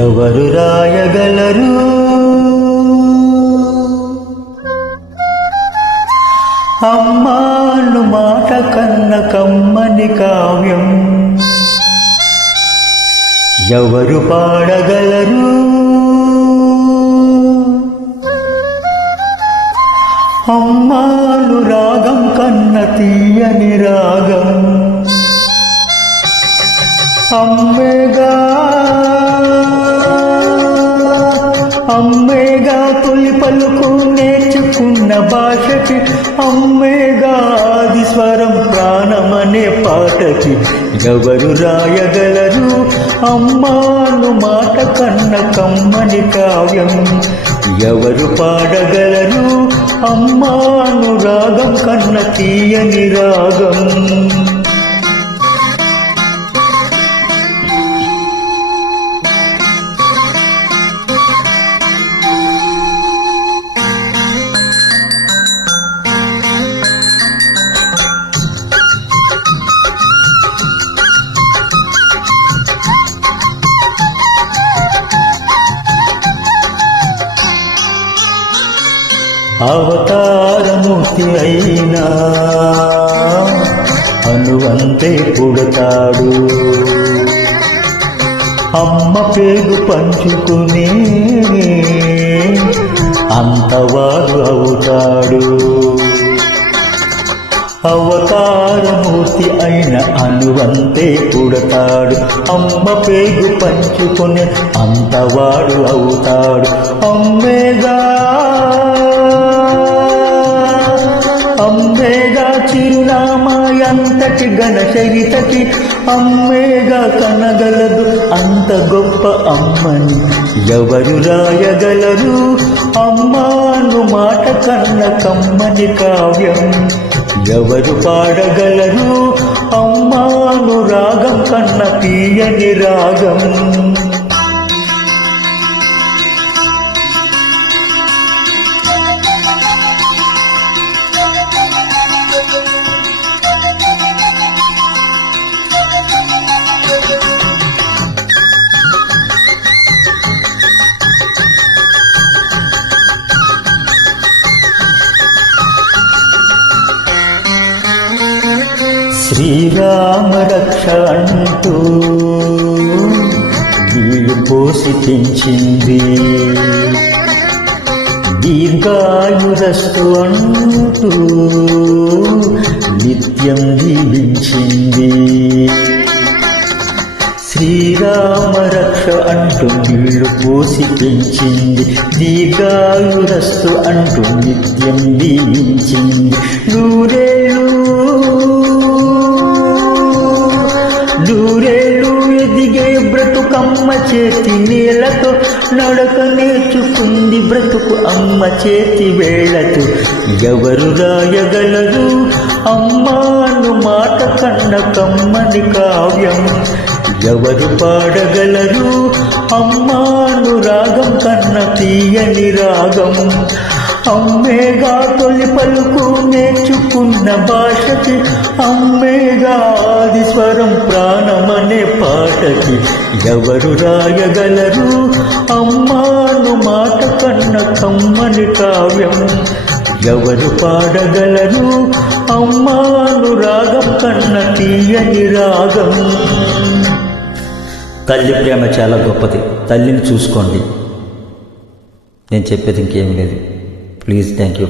ఎవరు రాయగలరు అమ్మాను మాట కన్న కమ్మని కావ్యం? ఎవరు పాడగలరు అమ్మాను రాగం కన్న తీయని రాగం? అమ్మేగా తొలి పలుకు నేర్చుకున్న భాషకి, అమ్మేగా ఆది స్వరం ప్రాణమనే పాటకి. ఎవరు రాయగలరు అమ్మాను మాట కన్న కమ్మని కావ్యం? ఎవరు పాడగలరు అమ్మాను రాగం కన్న తీయని రాగం? అవతారమూర్తి అయినా అనువంతే పుడతాడు, అమ్మ పేరు పంచుకుని అంతవాడు అవుతాడు. అవతారమూర్తి అయిన అనువంతే పుడతాడు, అమ్మ పేరు పంచుకుని అంతవాడు అవుతాడు. అమ్మేగా చిరునామా ఎంతటి ఘనచరితకి, అమ్మేగా కనగలదు అంత గొప్ప అమ్మని. ఎవరు రాయగలరు అమ్మాను మాట కన్న కమ్మని కావ్యం? ఎవరు పాడగలరు అమ్మాను రాగం కన్న తీయని రాగం? శ్రీరామ రక్ష అంటూ నీళ్లు పోసి పెంచింది, దీర్ఘాయురస్తు అంటూ నిత్యం దీవించింది. శ్రీరామ రక్ష అంటూ నీళ్లు పోసి పెంచింది, దీర్ఘాయురస్తు అంటూ నిత్యం దీవించింది. నూరేళ్ళు ఎదిగే బ్రతుకమ్మ చేతి నీళ్లతో, నడక నేర్చుకుంది బ్రతుకు అమ్మ చేతి వేళ్లతో. ఎవరు రాయగలరు అమ్మాను మాట కన్న కమ్మని కావ్యం? ఎవరు పాడగలరు అమ్మాను రాగం కన్న తీయని రాగం? అమ్మేగా తొలి పలుకు నేర్చుకున్న భాషకి, అమ్మేగా ఆది స్వరం ప్రాణమనే పాటకి. ఎవరు రాయగలరు అమ్మాను మాట కన్న కమ్మని కావ్యం? ఎవరు పాడగలరు అమ్మాను రాగం కన్న తీయని రాగం? తల్లి ప్రేమ చాలా గొప్పది, తల్లిని చూసుకోండి. నేను చెప్పేది ఇంకేం లేదు. Please, thank you.